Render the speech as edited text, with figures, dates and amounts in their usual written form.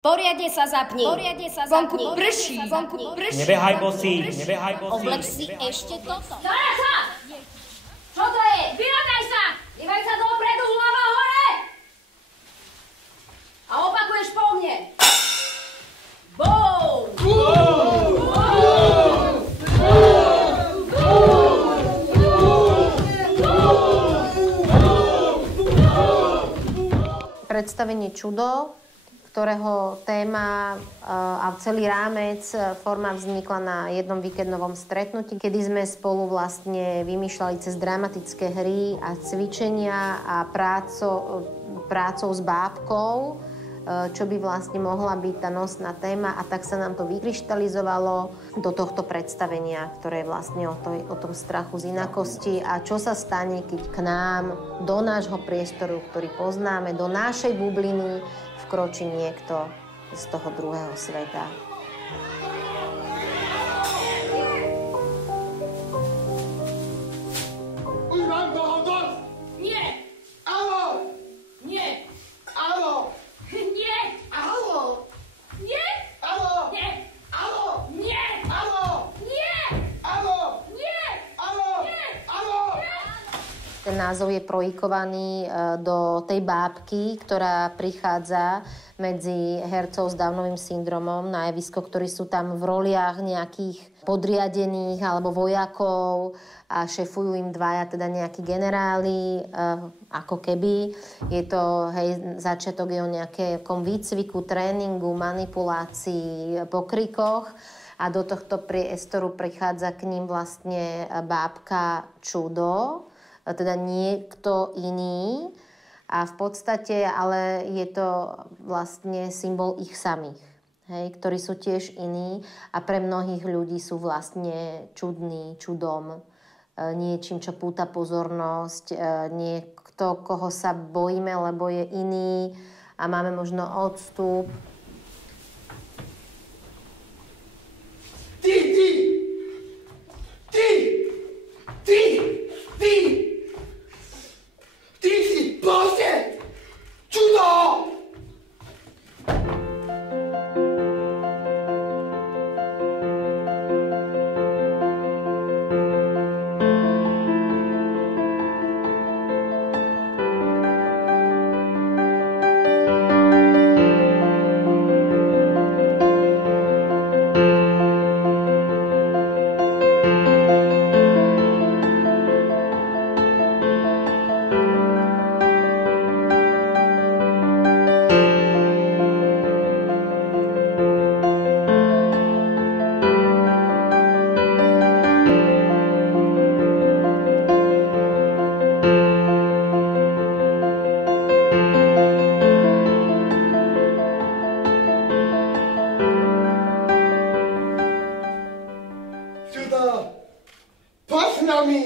Poriadne sa zapni. Vonku prší. Nebehaj bosý. Obleč si ešte toto. Stará sa! Čo to je? Vyrovnaj sa! Dívaj sa dopredu, hlava hore! A opakuješ po mne. Boum! Predstavenie Čudo, ktorého téma a celý rámec, forma vznikla na jednom víkendovom stretnutí, kedy sme spolu vlastne vymýšľali cez dramatické hry a cvičenia a prácou s bábkou, čo by vlastne mohla byť tá nosná téma, a tak sa nám to vykryštalizovalo do tohto predstavenia, ktoré je vlastne o tom strachu z inakosti a čo sa stane, keď k nám, do nášho priestoru, ktorý poznáme, do našej bubliny vkročí niekto z toho druhého sveta. Už mám toho dosť! Nie! Áno! Nie! Áno! Nie! Áno! Nie! Áno! Nie! Áno! Nie! Áno! Nie! Áno! Nie! Áno! Áno! Ten názov je projikovaný do tej bábky, ktorá prichádza medzi hercov s Downovým syndromom na javisko, ktorí sú tam v roliach nejakých podriadených alebo vojakov a šefujú im dvaja, teda nejakí generáli, ako keby. Je to, začiatok je o nejakom výcviku, tréningu, manipulácii, pokrikoch. A do tohto priestoru prichádza k ním vlastne bábka Čudo, teda niekto iný. A v podstate ale je to vlastne symbol ich samých, ktorí sú tiež iní a pre mnohých ľudí sú vlastne čudní, čudom, niečím, čo púta pozornosť, niekto, koho sa bojíme, lebo je iný a máme možno odstup. Ty si proste čudo! Čudo, poď s nami!